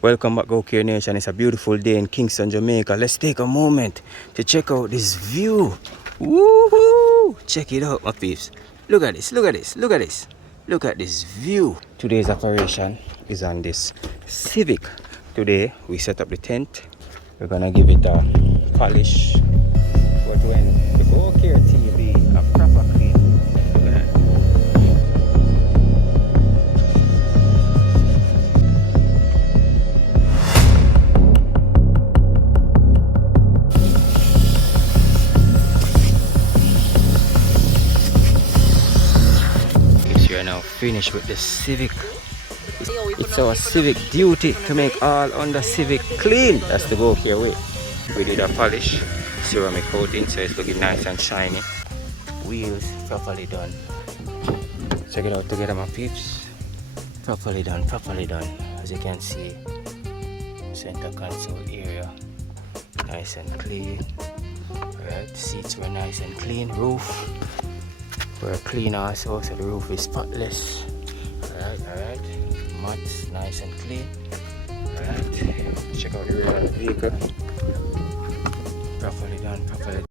Welcome back, OK Nation. It's a beautiful day in Kingston, Jamaica. Let's take a moment to check out this view. Woohoo! Check it out, my peeps. Look at this, look at this, look at this. Look at this view. Today's operation is on this Civic. Today we set up the tent. We're gonna give it a polish. But when the OK TV a proper clean, look at that. Now finished with the Civic. It's our civic duty to make all under Civic clean. That's the go here way. We did a polish, ceramic coating, so it's looking nice and shiny. Wheels properly done. Check it out together, my peeps. Properly done, as you can see. Center console area nice and clean. Alright, seats were nice and clean. Roof we're clean also, so the roof is spotless. Alright. Mats nice and clean. Alright. Check out the rear of the vehicle. Properly done,